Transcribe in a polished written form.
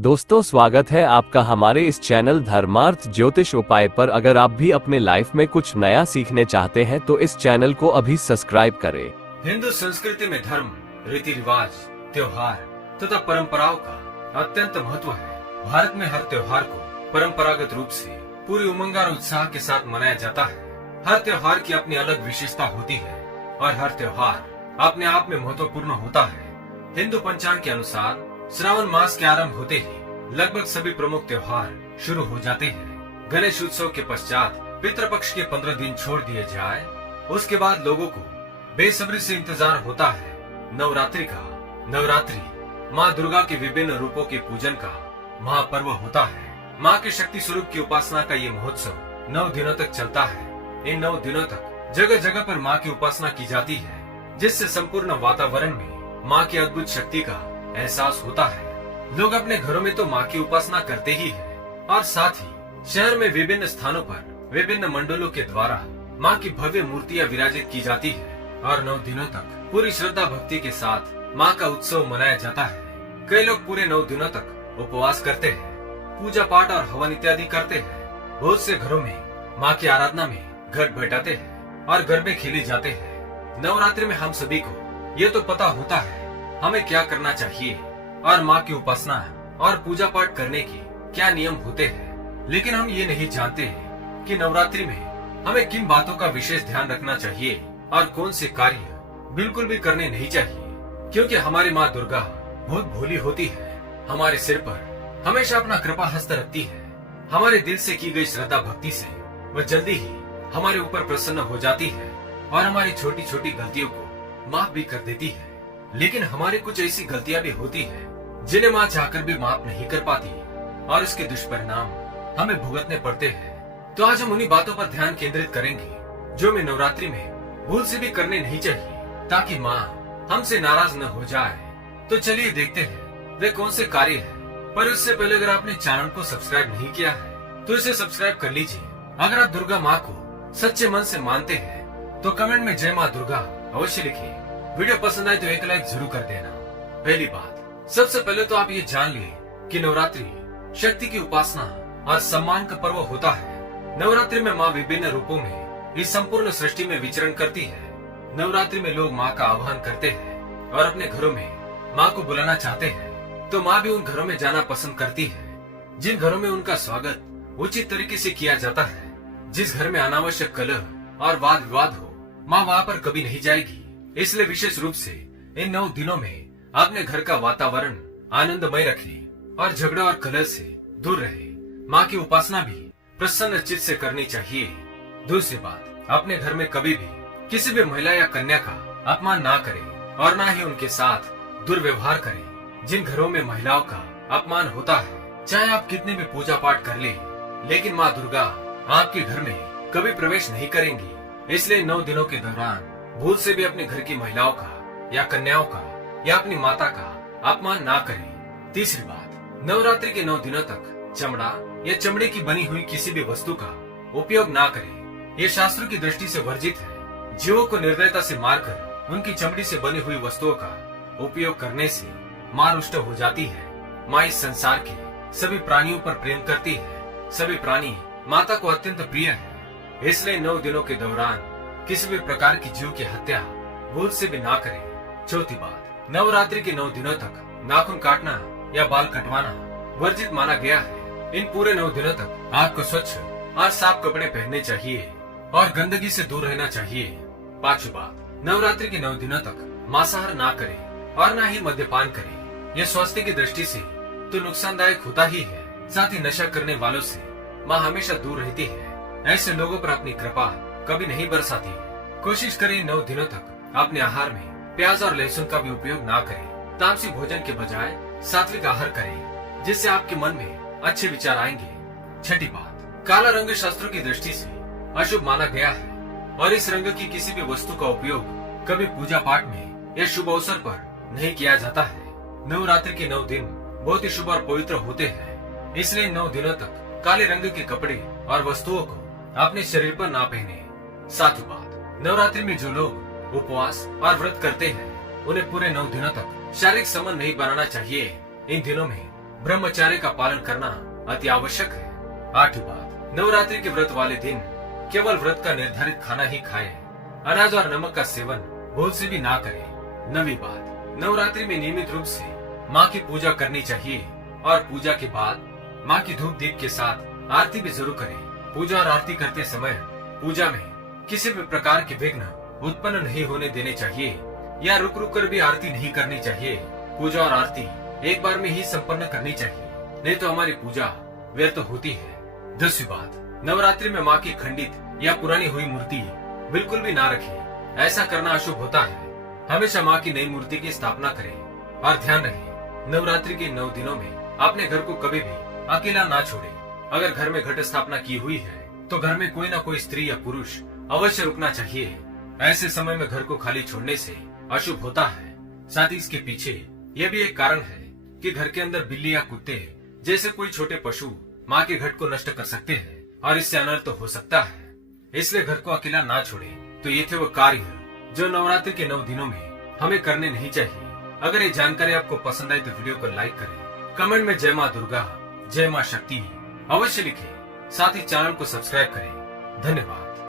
दोस्तों, स्वागत है आपका हमारे इस चैनल धर्मार्थ ज्योतिष उपाय पर। अगर आप भी अपने लाइफ में कुछ नया सीखने चाहते हैं तो इस चैनल को अभी सब्सक्राइब करें। हिंदू संस्कृति में धर्म, रीति रिवाज, त्योहार तथा परंपराओं का अत्यंत महत्व है। भारत में हर त्योहार को परंपरागत रूप से पूरी उमंग और उत्साह के साथ मनाया जाता है। हर त्योहार की अपनी अलग विशेषता होती है और हर त्योहार अपने आप में महत्वपूर्ण होता है। हिंदू पंचांग के अनुसार श्रावण मास के आरंभ होते ही लगभग सभी प्रमुख त्योहार शुरू हो जाते हैं। गणेश उत्सव के पश्चात पितृपक्ष के 15 दिन छोड़ दिए जाए, उसके बाद लोगों को बेसब्री से इंतजार होता है नवरात्रि का। नवरात्रि माँ दुर्गा के विभिन्न रूपों के पूजन का महापर्व होता है। माँ के शक्ति स्वरूप की उपासना का ये महोत्सव 9 दिनों तक चलता है। इन 9 दिनों तक जगह जगह पर माँ की उपासना की जाती है, जिससे संपूर्ण वातावरण में माँ की अद्भुत शक्ति का एहसास होता है। लोग अपने घरों में तो माँ की उपासना करते ही है और साथ ही शहर में विभिन्न स्थानों पर विभिन्न मंडलों के द्वारा माँ की भव्य मूर्तियाँ विराजित की जाती है और 9 दिनों तक पूरी श्रद्धा भक्ति के साथ माँ का उत्सव मनाया जाता है। कई लोग पूरे 9 दिनों तक उपवास करते हैं, पूजा पाठ और हवन इत्यादि करते हैं। बहुत से घरों में माँ की आराधना में घट बैठाते हैं और गरबे खेले जाते हैं। नवरात्रि में हम सभी को ये तो पता होता है हमें क्या करना चाहिए और माँ की उपासना और पूजा पाठ करने के क्या नियम होते हैं, लेकिन हम ये नहीं जानते कि नवरात्रि में हमें किन बातों का विशेष ध्यान रखना चाहिए और कौन से कार्य बिल्कुल भी करने नहीं चाहिए, क्योंकि हमारी माँ दुर्गा बहुत भोली होती है। हमारे सिर पर हमेशा अपना कृपा हस्त रखती है। हमारे दिल से की गई श्रद्धा भक्ति से वह जल्दी ही हमारे ऊपर प्रसन्न हो जाती है और हमारी छोटी छोटी गलतियों को माफ भी कर देती है। लेकिन हमारे कुछ ऐसी गलतियां भी होती है जिन्हें माँ चाहकर भी माफ नहीं कर पाती और इसके दुष्परिणाम हमें भुगतने पड़ते हैं। तो आज हम उन्हीं बातों पर ध्यान केंद्रित करेंगे जो हमें नवरात्रि में भूल से भी करने नहीं चाहिए, ताकि माँ हमसे नाराज न हो जाए। तो चलिए देखते हैं वे कौन से कार्य है। पर उससे पहले अगर आपने चैनल को सब्सक्राइब नहीं किया है तो इसे सब्सक्राइब कर लीजिए। अगर आप दुर्गा माँ को सच्चे मन से मानते हैं तो कमेंट में जय माँ दुर्गा अवश्य लिखिए। वीडियो पसंद आए तो एक लाइक जरूर कर देना। पहली बात, सबसे पहले तो आप ये जान लिए कि नवरात्रि शक्ति की उपासना और सम्मान का पर्व होता है। नवरात्रि में माँ विभिन्न रूपों में इस संपूर्ण सृष्टि में विचरण करती है। नवरात्रि में लोग माँ का आह्वान करते हैं और अपने घरों में माँ को बुलाना चाहते हैं, तो माँ भी उन घरों में जाना पसंद करती है जिन घरों में उनका स्वागत उचित तरीके से किया जाता है। जिस घर में अनावश्यक कलह और वाद विवाद हो, माँ वहाँ पर कभी नहीं जाएगी। इसलिए विशेष रूप से इन 9 दिनों में अपने घर का वातावरण आनंदमय रखें और झगड़ा और कलह से दूर रहे। माँ की उपासना भी प्रसन्न चित्त से करनी चाहिए। दूसरी बात, अपने घर में कभी भी किसी भी महिला या कन्या का अपमान ना करें और ना ही उनके साथ दुर्व्यवहार करें। जिन घरों में महिलाओं का अपमान होता है, चाहे आप कितने भी पूजा पाठ कर ले, लेकिन माँ दुर्गा आपके घर में कभी प्रवेश नहीं करेंगी। इसलिए 9 दिनों के दौरान भूल से भी अपने घर की महिलाओं का या कन्याओं का या अपनी माता का अपमान ना करें। तीसरी बात, नवरात्रि के 9 दिनों तक चमड़ा या चमड़े की बनी हुई किसी भी वस्तु का उपयोग ना करें। ये शास्त्रों की दृष्टि से वर्जित है। जीवों को निर्दयता से मारकर उनकी चमड़ी से बनी हुई वस्तुओं का उपयोग करने से माँ रुष्ट हो जाती है। माँ इस संसार के सभी प्राणियों पर प्रेम करती है। सभी प्राणी माता को अत्यंत प्रिय है। इसलिए 9 दिनों के दौरान किसी भी प्रकार की जीव की हत्या भूल से भी ना करें। चौथी बात, नवरात्रि के 9 दिनों तक नाखून काटना या बाल कटवाना वर्जित माना गया है। इन पूरे 9 दिनों तक आपको स्वच्छ और साफ कपड़े पहनने चाहिए और गंदगी से दूर रहना चाहिए। पांचवी बात, नवरात्रि के 9 दिनों तक मांसाहार ना करें और ना ही मद्यपान करें। यह स्वास्थ्य की दृष्टि से तो नुकसानदायक होता ही है, साथ ही नशा करने वालों से माँ हमेशा दूर रहती है। ऐसे लोगों पर अपनी कृपा कभी नहीं बरसाती। कोशिश करें 9 दिनों तक अपने आहार में प्याज और लहसुन का भी उपयोग ना करें। तामसी भोजन के बजाय सात्विक आहार करें, जिससे आपके मन में अच्छे विचार आएंगे। छठी बात, काला रंग शास्त्रों की दृष्टि से अशुभ माना गया है और इस रंग की किसी भी वस्तु का उपयोग कभी पूजा पाठ में या शुभ अवसर पर नहीं किया जाता है। नवरात्रि के 9 दिन बहुत ही शुभ और पवित्र होते हैं, इसलिए 9 दिनों तक काले रंग के कपड़े और वस्तुओं को अपने शरीर पर ना पहने। सातवीं बात, नवरात्रि में जो लोग उपवास और व्रत करते हैं उन्हें पूरे 9 दिनों तक शारीरिक संबंध नहीं बनाना चाहिए। इन दिनों में ब्रह्मचर्य का पालन करना अति आवश्यक है। 8वीं बात, नवरात्रि के व्रत वाले दिन केवल व्रत का निर्धारित खाना ही खाए, अनाज और नमक का सेवन भूल से भी ना करे। 9वीं बात, नवरात्रि में नियमित रूप से माँ की पूजा करनी चाहिए और पूजा के बाद माँ की धूप दीप के साथ आरती भी जरूर करें। पूजा और आरती करते समय पूजा में किसी भी प्रकार के विघ्न उत्पन्न नहीं होने देने चाहिए या रुक रुक कर भी आरती नहीं करनी चाहिए। पूजा और आरती एक बार में ही संपन्न करनी चाहिए, नहीं तो हमारी पूजा व्यर्थ होती है। 10वीं बात, नवरात्रि में माँ की खंडित या पुरानी हुई मूर्ति बिल्कुल भी ना रखें, ऐसा करना अशुभ होता है। हमेशा माँ की नई मूर्ति की स्थापना करें और ध्यान रहे नवरात्रि के 9 दिनों में अपने घर को कभी भी अकेला ना छोड़े। अगर घर में घट स्थापना की हुई है तो घर में कोई ना कोई स्त्री या पुरुष अवश्य रुकना चाहिए। ऐसे समय में घर को खाली छोड़ने से अशुभ होता है। साथ ही इसके पीछे यह भी एक कारण है कि घर के अंदर बिल्ली या कुत्ते जैसे कोई छोटे पशु माँ के घट को नष्ट कर सकते हैं और इससे अनर्थ हो सकता है। इसलिए घर को अकेला ना छोड़े। तो ये थे वो कार्य जो नवरात्रि के 9 दिनों में हमें करने नहीं चाहिए। अगर ये जानकारी आपको पसंद आई तो वीडियो को लाइक करें, कमेंट में जय माँ दुर्गा, जय माँ शक्ति अवश्य लिखें। साथ ही चैनल को सब्सक्राइब करें। धन्यवाद।